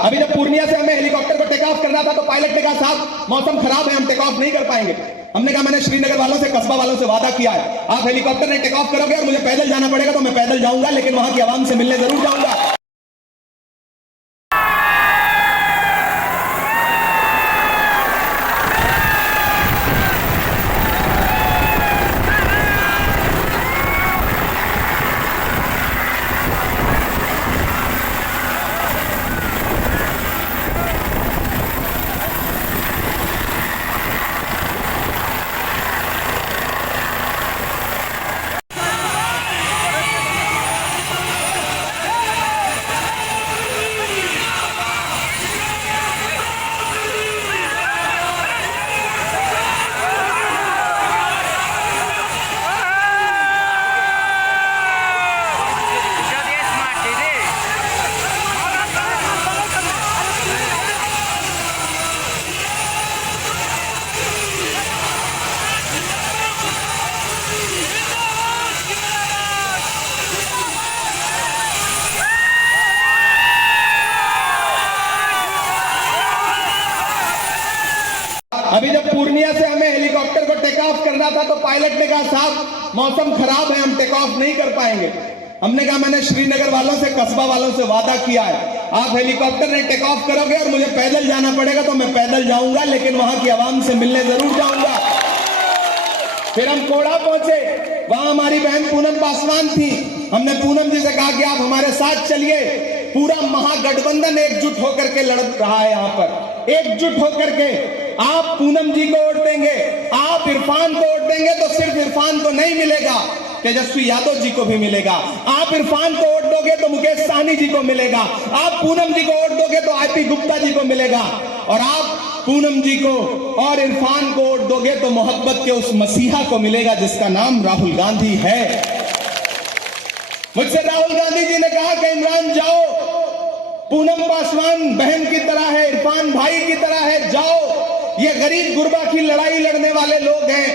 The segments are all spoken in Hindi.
अभी जब पूर्णिया से हमें हेलीकॉप्टर को टेक ऑफ करना था तो पायलट ने कहा साहब मौसम खराब है, हम टेक ऑफ नहीं कर पाएंगे। हमने कहा मैंने श्रीनगर वालों से, कस्बा वालों से वादा किया है, आप हेलीकॉप्टर ने टेक ऑफ करोगे और मुझे पैदल जाना पड़ेगा तो मैं पैदल जाऊंगा, लेकिन वहां की आवाम से मिलने जरूर जाऊंगा। अभी जब पूर्णिया से हमें हेलीकॉप्टर को टेक ऑफ करना था तो पायलट ने कहा साहब मौसम खराब है, हम टेक ऑफ नहीं कर पाएंगे। हमने कहा मैंने श्रीनगर वालों से, कस्बा वालों से वादा किया है, आप हेलीकॉप्टर ने टेक ऑफ करोगे और मुझे पैदल जाना पड़ेगा तो मैं पैदल जाऊंगा, लेकिन वहां की आवाम से मिलने जरूर जाऊंगा। फिर हम कोड़ा पहुंचे, वहां हमारी बहन पूनम पासवान थी। हमने पूनम जी से कहा कि आप हमारे साथ चलिए, पूरा महागठबंधन एकजुट होकर के लड़ रहा है यहाँ पर, एकजुट होकर के आप पूनम जी को वोट देंगे, आप इरफान को वोट देंगे तो सिर्फ इरफान को नहीं मिलेगा, तेजस्वी यादव जी को भी मिलेगा। आप इरफान को वोट दोगे तो मुकेश सहनी जी को मिलेगा, आप पूनम जी को वोट दोगे तो आईपी गुप्ता जी को मिलेगा, और आप पूनम जी को और इरफान को वोट दोगे तो मोहब्बत के उस मसीहा को मिलेगा जिसका नाम राहुल गांधी है। मुझसे राहुल गांधी जी ने कहा कि इमरान जाओ, पूनम पासवान बहन की तरह है, इरफान भाई की तरह है, जाओ, ये गरीब गुरबा की लड़ाई लड़ने वाले लोग हैं।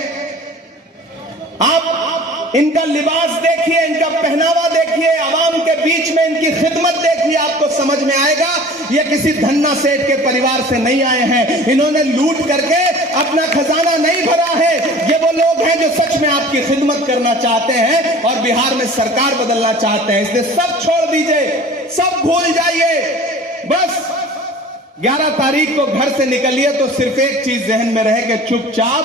आप इनका लिबास देखिए, इनका पहनावा देखिए, आवाम के बीच में इनकी खिदमत देखिए, आपको समझ में आएगा ये किसी धन्ना सेठ के परिवार से नहीं आए हैं, इन्होंने लूट करके अपना खजाना नहीं भरा है। ये वो लोग हैं जो सच में आपकी खिदमत करना चाहते हैं और बिहार में सरकार बदलना चाहते हैं। इसलिए सब छोड़ दीजिए, सब भूल जाइए, बस 11 तारीख को घर से निकलिए तो सिर्फ एक चीज जहन में रहे कि चुपचाप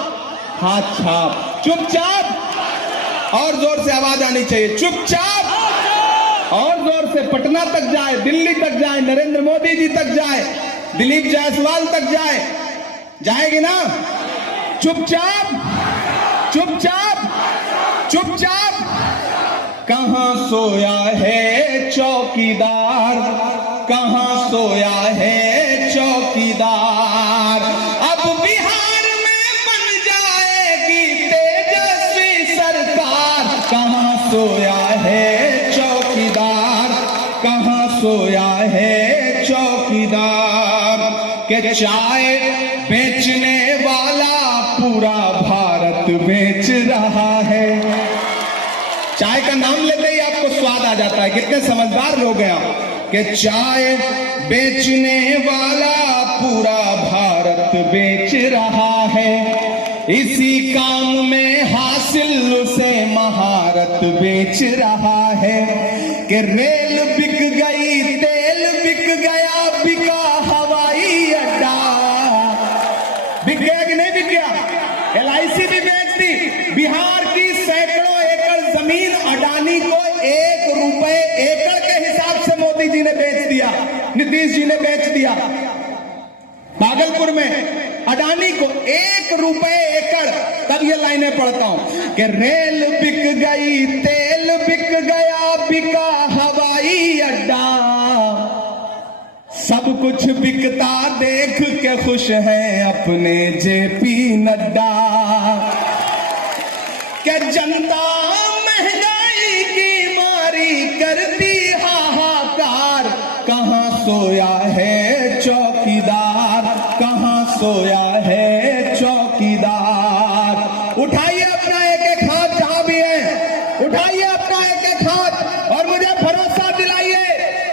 हाथ छाप, चुपचाप, और जोर से आवाज आनी चाहिए, चुपचाप, और जोर से पटना तक जाए, दिल्ली तक जाए, नरेंद्र मोदी जी तक जाए, दिलीप जायसवाल तक जाए, जाएगी ना? चुपचाप, चुपचाप, चुपचाप। कहां सोया है चौकीदार, कहां सोया है चौकीदार, अब बिहार में बन जाएगी तेजस्वी सरकार। कहां सोया है चौकीदार, कहां सोया है चौकीदार, के चाय बेचने वाला पूरा भारत बेच रहा है। चाय का नाम लेते ही आपको स्वाद आ जाता है, कितने समझदार लोग हैं आप, कि चाय बेचने वाला पूरा भारत बेच रहा है, इसी काम में हासिल उसे महारत बेच रहा है, कि रेल बिक गई, तेल बिक गया, बिका हवाई अड्डा, बिक गया कि नहीं बिक गया? LIC भी बेच दी। बिहार की सैकड़ों एकड़ जमीन अडानी को 1 रुपए एकड़ के हिसाब से मोदी जी ने बेच दिया, नीतीश जी ने बेच दिया। भागलपुर में अडानी को 1 रुपए एकड़, तब ये लाइनें पढ़ता हूं कि रेल बिक गई, तेल बिक गया, बिका हवाई अड्डा, सब कुछ बिकता देख के खुश हैं अपने JP नड्डा, क्या जनता महंगाई की मारी करती हाहाकार। कहां सोया है चौकीदार, कहां सोया है चौकीदार। उठाइए अपना एक एक हाथ जहां भी है, उठाइए अपना एक एक हाथ और मुझे भरोसा दिलाइए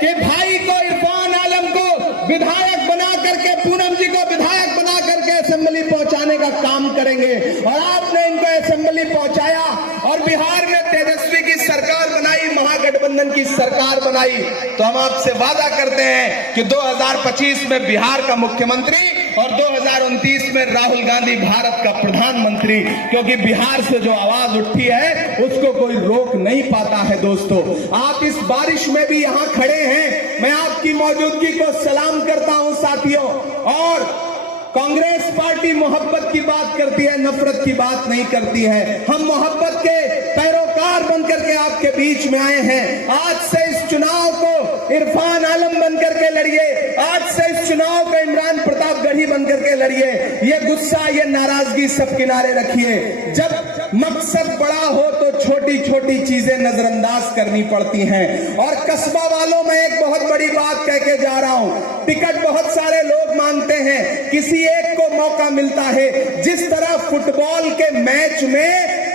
कि भाई को, इरफान आलम को विधायक बना करके, पूनम जी को विधायक बना करके असेंबली पहुंचाने का काम करेंगे। और आपने इनको असेंबली पहुंचाया और बिहार में तेजस्वी की सरकार बनाई, महागठबंधन की सरकार बनाई। तो हम आपसे वादा करते हैं कि 2025 में बिहार का मुख्यमंत्री और 2029 में राहुल गांधी भारत का प्रधानमंत्री, क्योंकि बिहार से जो आवाज उठी है उसको कोई रोक नहीं पाता है। दोस्तों, आप इस बारिश में भी यहां खड़े हैं, मैं आपकी मौजूदगी को सलाम करता हूं साथियों। और कांग्रेस पार्टी मोहब्बत की बात करती है, नफरत की बात नहीं करती है। हम मोहब्बत के पैरोकार बनकर के आपके बीच में आए हैं। आज से इस चुनाव को इरफान आलम बनकर के लड़िए, आज से इस चुनाव को इमरान प्रतापगढ़ी बनकर के लड़िए। ये गुस्सा, ये नाराजगी सब किनारे रखिए। जब मकसद बड़ा हो तो छोटी छोटी चीजें नजरअंदाज करनी पड़ती हैं। और कस्बा वालों में एक बहुत बड़ी बात कह के जा रहा हूं, टिकट बहुत सारे लोग मांगते हैं, किसी एक को मौका मिलता है। जिस तरह फुटबॉल के मैच में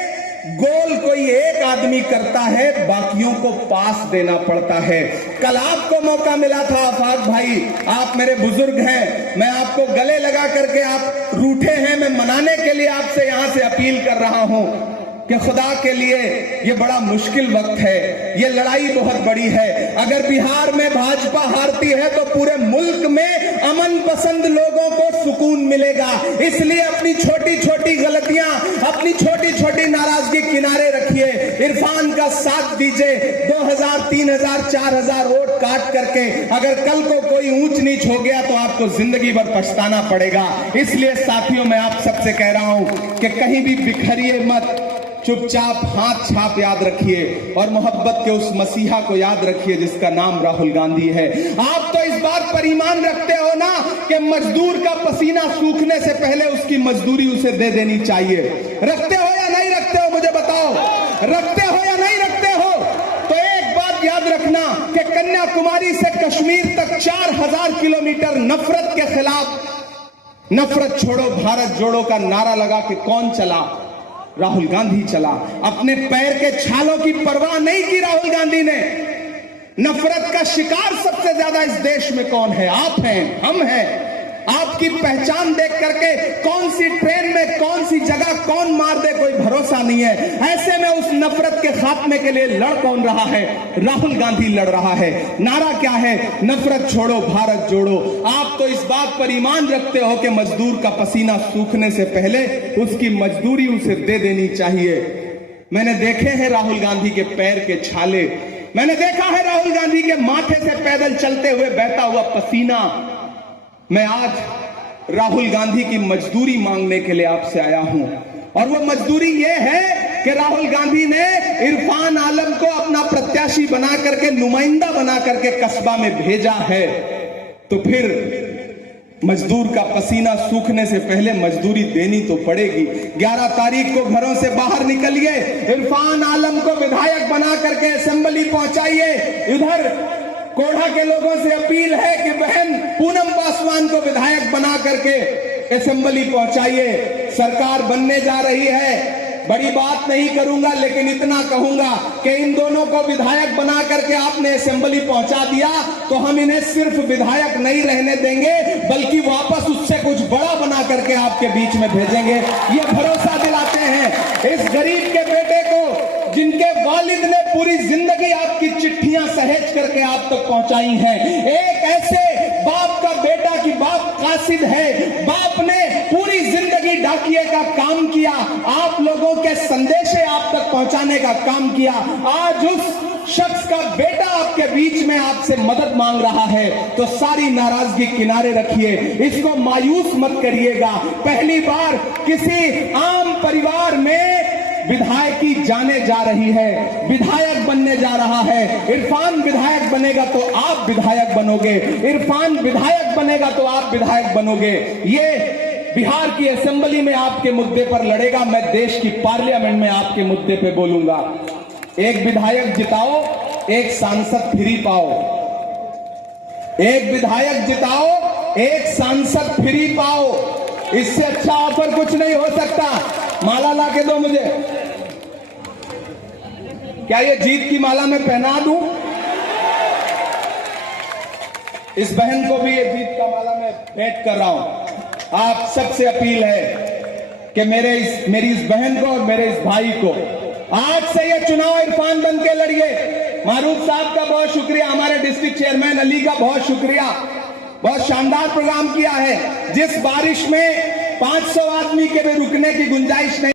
गोल कोई एक आदमी करता है, बाकियों को पास देना पड़ता है। कल आपको मौका मिला था आफाक भाई, आप मेरे बुजुर्ग हैं, मैं आपको गले लगा करके, आप रूठे हैं, मैं मनाने के लिए आपसे यहां से अपील कर रहा हूं कि खुदा के लिए ये बड़ा मुश्किल वक्त है, ये लड़ाई बहुत बड़ी है। अगर बिहार में भाजपा हारती है तो पूरे मुल्क में अमन पसंद लोगों को सुकून मिलेगा। इसलिए अपनी छोटी छोटी गलतियां, अपनी छोटी छोटी नाराजगी किनारे रखिए, इरफान का साथ दीजिए। 2000, 3000, 4000 वोट काट करके अगर कल को कोई ऊंच नीच हो गया तो आपको जिंदगी भर पछताना पड़ेगा। इसलिए साथियों, मैं आप सबसे कह रहा हूं कि कहीं भी बिखरिए मत, चुपचाप हाथ छाप याद रखिए और मोहब्बत के उस मसीहा को याद रखिए जिसका नाम राहुल गांधी है। आप तो इस बात पर ईमान रखते हो ना कि मजदूर का पसीना सूखने से पहले उसकी मजदूरी उसे दे देनी चाहिए। रखते हो या नहीं रखते हो, मुझे बताओ, रखते हो या नहीं रखते हो? तो एक बात याद रखना कि कन्याकुमारी से कश्मीर तक 4000 किलोमीटर नफरत के खिलाफ, नफरत छोड़ो भारत जोड़ो का नारा लगा के कौन चला? राहुल गांधी चला। अपने पैर के छालों की परवाह नहीं की राहुल गांधी ने। नफरत का शिकार सबसे ज्यादा इस देश में कौन है? आप हैं, हम हैं। आपकी पहचान देख करके कौन सी ट्रेन में, कौन सी जगह कौन मार दे कोई भरोसा नहीं है। ऐसे में उस नफरत के खात्मे के लिए लड़ कौन रहा है? राहुल गांधी लड़ रहा है। नारा क्या है? नफरत छोड़ो भारत जोड़ो। आप तो इस बात पर ईमान रखते हो कि मजदूर का पसीना सूखने से पहले उसकी मजदूरी उसे दे देनी चाहिए। मैंने देखे हैं राहुल गांधी के पैर के छाले, मैंने देखा है राहुल गांधी के माथे से पैदल चलते हुए बहता हुआ पसीना। मैं आज राहुल गांधी की मजदूरी मांगने के लिए आपसे आया हूं, और वो मजदूरी ये है कि राहुल गांधी ने इरफान आलम को अपना प्रत्याशी बना करके, नुमाइंदा बना करके कस्बा में भेजा है। तो फिर मजदूर का पसीना सूखने से पहले मजदूरी देनी तो पड़ेगी। 11 तारीख को घरों से बाहर निकलिए, इरफान आलम को विधायक बना करके असेंबली पहुंचाइए। इधर कोढ़ा के लोगों से अपील है कि बहन पूनम पासवान को विधायक बना करके असेंबली पहुंचाइए। सरकार बनने जा रही है, बड़ी बात नहीं करूंगा, लेकिन इतना कहूंगा कि इन दोनों को विधायक बना करके आपने असेंबली पहुंचा दिया तो हम इन्हें सिर्फ विधायक नहीं रहने देंगे, बल्कि वापस उससे कुछ बड़ा बना करके आपके बीच में भेजेंगे। ये भरोसा दिलाते हैं इस गरीब के बेटे को, जिनके वालिद ने पूरी जिंदगी आपकी चिट्ठियां सहेज करके आप तक पहुंचाई हैं। एक ऐसे बाप का बेटा की बाप कासिद है, बाप ने पूरी जिंदगी डाकिए का काम किया, आप लोगों के संदेशे आप तक पहुंचाने का काम किया। आज उस शख्स का बेटा आपके बीच में आपसे मदद मांग रहा है, तो सारी नाराजगी किनारे रखिए, इसको मायूस मत करिएगा। पहली बार किसी आम परिवार में विधायकी जाने जा रही है, विधायक बनने जा रहा है। इरफान विधायक बनेगा तो आप विधायक बनोगे, इरफान विधायक बनेगा तो आप विधायक बनोगे। ये बिहार की असेंबली में आपके मुद्दे पर लड़ेगा, मैं देश की पार्लियामेंट में आपके मुद्दे पे बोलूंगा। एक विधायक जिताओ, एक सांसद फ्री पाओ। एक विधायक जिताओ, एक सांसद फ्री पाओ। इससे अच्छा ऑफर कुछ नहीं हो सकता। माला ला के दो मुझे। क्या ये जीत की माला मैं पहना दूं? इस बहन को भी ये जीत का माला मैं भेंट कर रहा हूं। आप सबसे अपील है कि मेरी इस बहन को और मेरे इस भाई को आज से ये चुनाव इरफान बन के लड़िए। मारूफ साहब का बहुत शुक्रिया, हमारे डिस्ट्रिक्ट चेयरमैन अली का बहुत शुक्रिया, बहुत शानदार प्रोग्राम किया है। जिस बारिश में 500 आदमी के भी रुकने की गुंजाइश नहीं